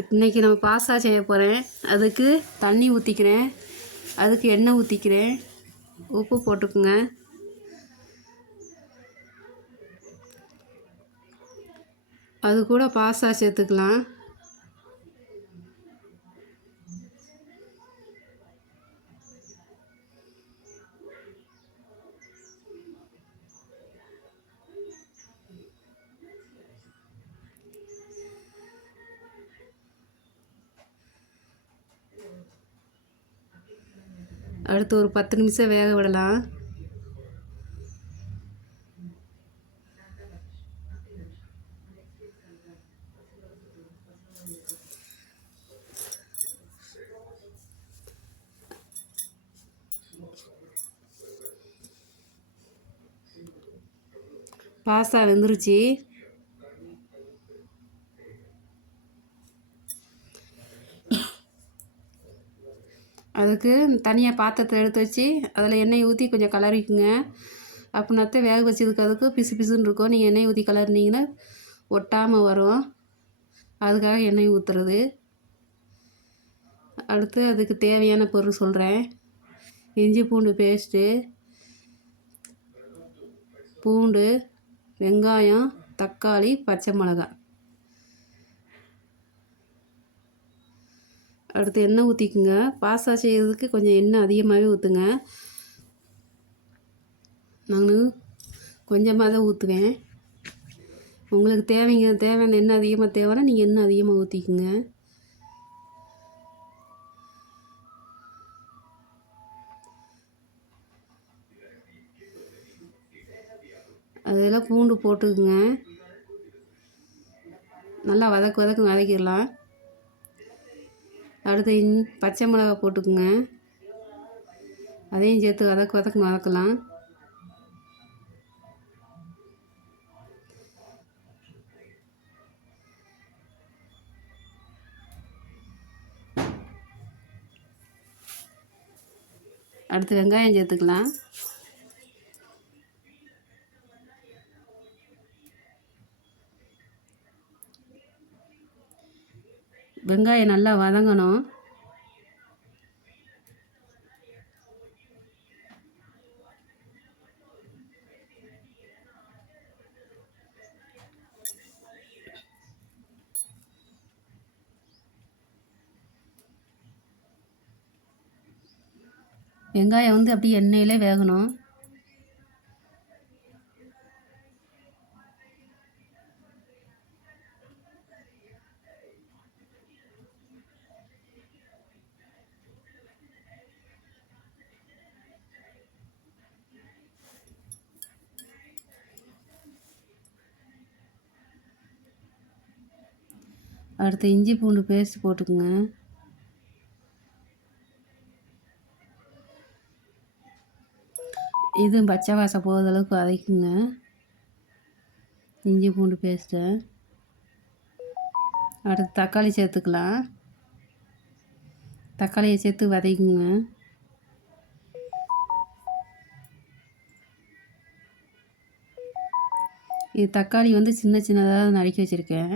இன்றைக்கி நம்ம பாஸ்தா செய்ய போகிறேன். அதுக்கு தண்ணி ஊற்றிக்கிறேன், அதுக்கு எண்ணெய் ஊற்றிக்கிறேன், உப்பு போட்டுக்குங்க. அது கூட பாஸ்தா சேர்த்துக்கலாம். அடுத்து ஒரு 10 நிமிஷம் வேக விடலாம். பாஸ்தா வெந்துருச்சு. அதுக்கு தனியாக பாத்திரத்தை எடுத்து வச்சு அதில் எண்ணெய் ஊற்றி கொஞ்சம் கிளறிக்குங்க. அப்படின்னாத்தான் வேக வச்சதுக்கு அதுக்கு பிசு பிசுன்னு இருக்கும். நீங்கள் எண்ணெய் ஊற்றி கிளறினீங்கன்னா ஒட்டாமல் வரும். அதுக்காக எண்ணெய் ஊற்றுறது. அடுத்து அதுக்கு தேவையான பொருள் சொல்கிறேன். இஞ்சி பூண்டு பேஸ்ட்டு, பூண்டு, வெங்காயம், தக்காளி, பச்சை மிளகாய். அடுத்து எண்ணெய் ஊற்றிக்குங்க. பாஸ்தா செய்கிறதுக்கு கொஞ்சம் எண்ணெய் அதிகமாகவே ஊற்றுங்க. நான் கொஞ்சமாக தான் ஊற்றுவேன். உங்களுக்கு தேவையான எண்ணெய் அதிகமாக தேவைன்னா நீங்கள் எண்ணெய் அதிகமாக ஊற்றிக்குங்க. அதெல்லாம் பூண்டு போட்டுக்குங்க. நல்லா வதக்கிடலாம். அடுத்து பச்சை மிளகாய் போட்டுக்குங்க. அதையும் சேர்த்து வதக்கலாம். அடுத்து வெங்காயம் சேர்த்துக்கலாம். வெங்காயம் நல்லா வதங்கணும். வெங்காயம் அப்படியே எண்ணெயிலே வேகணும். அடுத்து இஞ்சி பூண்டு பேஸ்ட் போட்டுக்குங்க. இது பச்சை வாசம் போகிற அளவுக்கு வதக்குங்க. இஞ்சி பூண்டு பேஸ்ட்டை. அடுத்து தக்காளி சேர்த்துக்கலாம். தக்காளியை சேர்த்து வதக்குங்க. இது தக்காளி சின்ன சின்னதாக நறுக்கி வச்சுருக்கேன்.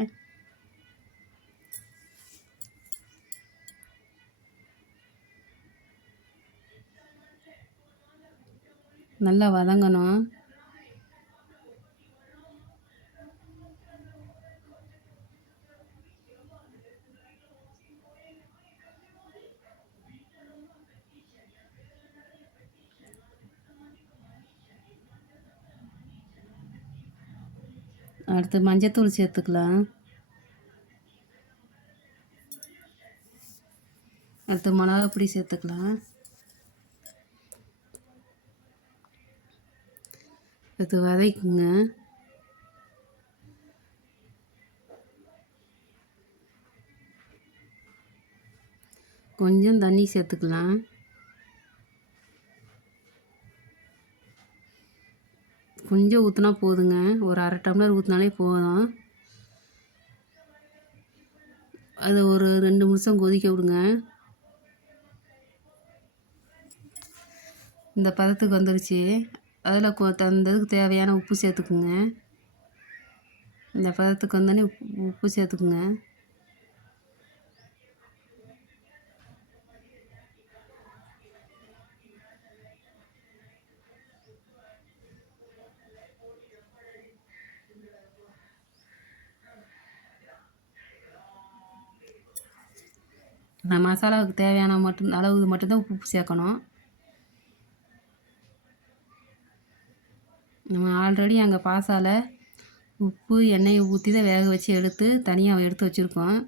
நல்லா வதங்கணும். அடுத்து மஞ்சத்தூள் சேர்த்துக்கலாம். அடுத்து மிளகாய் பொடி சேர்த்துக்கலாம். அடுத்து வதக்குங்க. கொஞ்சம் தண்ணி சேர்த்துக்கலாம். கொஞ்சம் ஊற்றினா போதுங்க. ஒரு அரை டம்ளர் ஊற்றினாலே போதும். அது ஒரு 2 நிமிஷம் கொதிக்க விடுங்க. இந்த பதத்துக்கு வந்துருச்சு. அதில் தந்ததுக்கு தேவையான உப்பு சேர்த்துக்குங்க. இந்த பதத்துக்கு வந்தோடனே உப்பு சேர்த்துக்குங்க. நான் மசாலாவுக்கு தேவையான அளவு மட்டும்தான் உப்பு சேர்க்கணும். நம்ம ஆல்ரெடி அங்கே பாசால உப்பு எண்ணெயை ஊற்றி தான் வேக வச்சு எடுத்து தனியாக எடுத்து வச்சுருக்கோம்.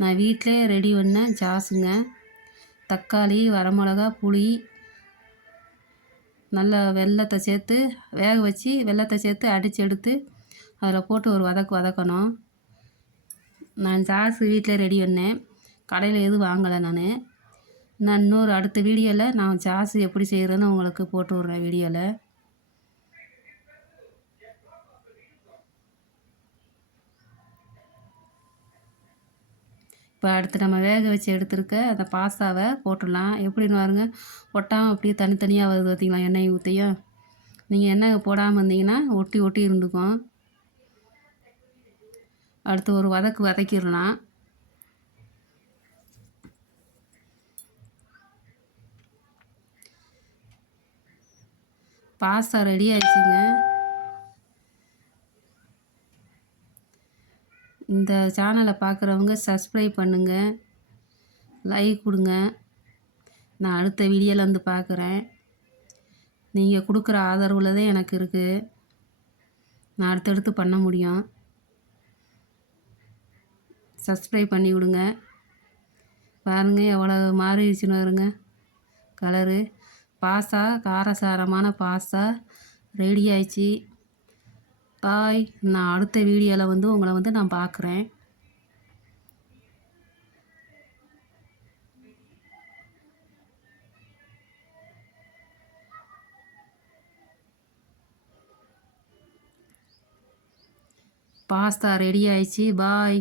நான் வீட்டிலே ரெடி பண்ண சாஸுங்க. தக்காளி, வரமிளகா, புளி, நல்லா வெல்லத்தை சேர்த்து வேக வச்சு வெல்லத்தை சேர்த்து அடித்து எடுத்து அதில் போட்டு ஒரு வதக்கணும். நான் சாஸ் வீட்டில் ரெடி பண்ணேன், கடையில் எதுவும் வாங்கலை. நான் இன்னொரு அடுத்த வீடியோவில் நான் சாஸ் எப்படி செய்கிறேன்னு உங்களுக்கு போட்டு விட்றேன் வீடியோவில். இப்போ அடுத்து நம்ம வேக வச்சு எடுத்துருக்க அந்த பாஸ்தாவை போட்டுடலாம். எப்படின்னு பாருங்க, ஒட்டாமல் அப்படியே தனித்தனியாக வருது பார்த்திங்களா எண்ணெய் ஊற்றியும். நீங்கள் எண்ணெய் போடாமல் இருந்தீங்கன்னா ஒட்டி ஒட்டி இருந்துக்கும். அடுத்து ஒரு வதக்கிடலாம். பாஸ்தா ரெடி ஆயிடுச்சுங்க. இந்த சேனலை பார்க்குறவங்க சப்ஸ்கிரைப் பண்ணுங்கள், லைக் கொடுங்க. நான் அடுத்த வீடியோவில் வந்து பார்க்குறேன். நீங்கள் கொடுக்குற ஆதரவில் தான் எனக்கு இருக்குது, நான் அடுத்தடுத்து பண்ண முடியும். சப்ஸ்கிரைப் பண்ணி விடுங்க. பாருங்கள் எவ்வளோ மாறிடுச்சுன்னு வருங்க கலரு. பாஸ்தா, காரசாரமான பாஸ்தா ரெடி ஆயிடுச்சு. பாய். நான் அடுத்த வீடியோவில் வந்து உங்களை நான் பார்க்குறேன். பாஸ்தா ரெடி ஆயிடுச்சு. பாய்.